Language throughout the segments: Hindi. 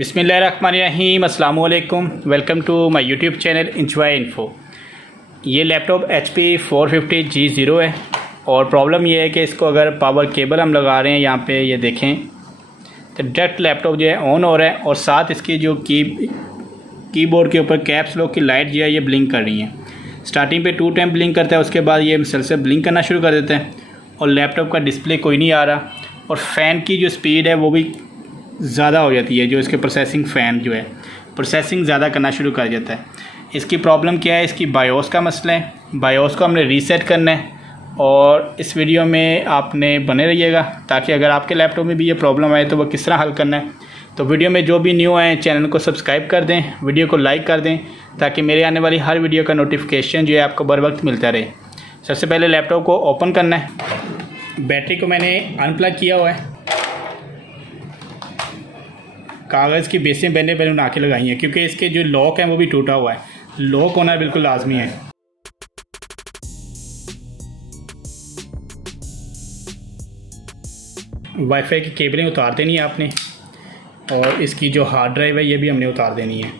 बिस्मिल्लाहिर्रहमानिर्रहीम अस्सलाम वालेकुम। Welcome to my YouTube channel enjoy info. ये लैपटॉप HP 450G0 है और प्रॉब्लम ये है कि इसको अगर पावर केबल हम लगा रहे हैं यहाँ पे ये देखें तो डायरेक्ट लैपटॉप जो है ऑन हो रहा है और साथ इसकी जो कीबोर्ड के ऊपर कैप्स लॉक की लाइट जो है ये ब्लिंक कर रही है। स्टार्टिंग पे 2 टाइम ब्लिंक करता है, उसके बाद ये मुसलसल ब्लिंक करना शुरू कर देता है और लैपटॉप का डिस्प्ले कोई नहीं आ रहा और फ़ैन की जो स्पीड है वो भी ज़्यादा हो जाती है। जो इसके प्रोसेसिंग फ़ैन जो है प्रोसेसिंग ज़्यादा करना शुरू कर जाता है। इसकी प्रॉब्लम क्या है, इसकी बायोस का मसला है। बायोस को हमने रीसेट करना है और इस वीडियो में आपने बने रहिएगा ताकि अगर आपके लैपटॉप में भी ये प्रॉब्लम आए तो वह किस तरह हल करना है। तो वीडियो में जो भी न्यू आए चैनल को सब्सक्राइब कर दें, वीडियो को लाइक कर दें ताकि मेरे आने वाली हर वीडियो का नोटिफिकेशन जो है आपको बर वक्त मिलता रहे। सबसे पहले लैपटॉप को ओपन करना है। बैटरी को मैंने अनप्लग किया हुआ है। कागज़ की बेसें मैंने पहले बना के लगाई हैं क्योंकि इसके जो लॉक हैं वो भी टूटा हुआ है। लॉक होना बिल्कुल लाजमी है। वाईफाई की केबलें उतार देनी है आपने और इसकी जो हार्ड ड्राइव है ये भी हमने उतार देनी है।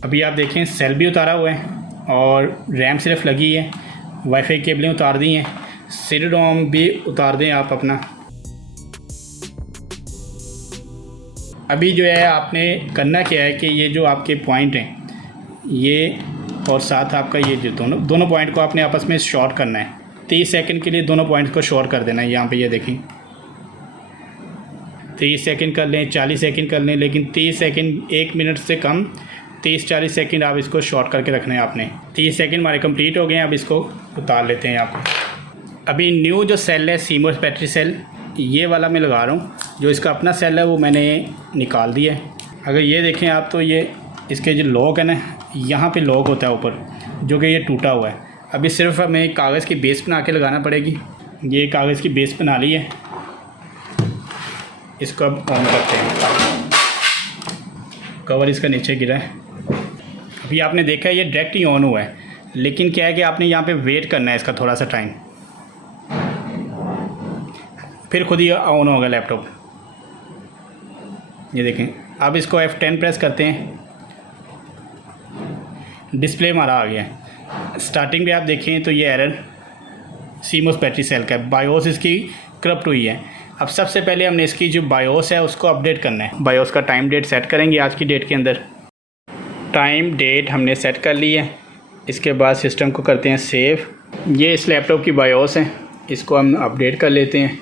अभी आप देखें सेल भी उतारा हुआ है और रैम सिर्फ लगी है। वाईफाई केबलें उतार दी हैं, CD रोम भी उतार दें आप अपना। अभी जो है आपने करना क्या है कि ये जो आपके पॉइंट हैं ये और साथ आपका ये जो दोनों पॉइंट को आपने आपस में शॉर्ट करना है। 30 सेकंड के लिए दोनों पॉइंट्स को शॉर्ट कर देना है। यहाँ पे ये देखें 30 सेकंड कर लें, 40 सेकंड कर लें, लेकिन 30 सेकंड 1 मिनट से कम 30-40 सेकंड आप इसको शॉर्ट करके रखना है आपने। 30 सेकंड हमारे कंप्लीट हो गए हैं। अब इसको उतार लेते हैं यहाँ पर। अभी न्यू जो सेल है CMOS बैटरी सेल ये वाला मैं लगा रहा हूँ। जो इसका अपना सेल है वो मैंने निकाल दिया है। अगर ये देखें आप तो ये इसके जो लॉक है ना यहाँ पे लॉक होता है ऊपर, जो कि ये टूटा हुआ है। अभी सिर्फ हमें कागज़ की बेस बना के लगाना पड़ेगी। ये कागज़ की बेस बना ली है, इसको अब ऑन करते हैं। कवर इसका नीचे गिरा है। अभी आपने देखा है ये डायरेक्ट ही ऑन हुआ है, लेकिन क्या है कि आपने यहाँ पे वेट करना है इसका थोड़ा सा टाइम, फिर खुद ही ऑन होगा लैपटॉप। ये देखें। अब इसको F10 प्रेस करते हैं, डिस्प्ले हमारा आ गया है। स्टार्टिंग में आप देखें तो ये एरर CMOS बैटरी सेल का है। बायोस इसकी करप्ट हुई है। अब सबसे पहले हमने इसकी जो बायोस है उसको अपडेट करना है। बायोस का टाइम डेट सेट करेंगे। आज की डेट के अंदर टाइम डेट हमने सेट कर ली है। इसके बाद सिस्टम को करते हैं सेव। ये इस लैपटॉप की बायोस है, इसको हम अपडेट कर लेते हैं।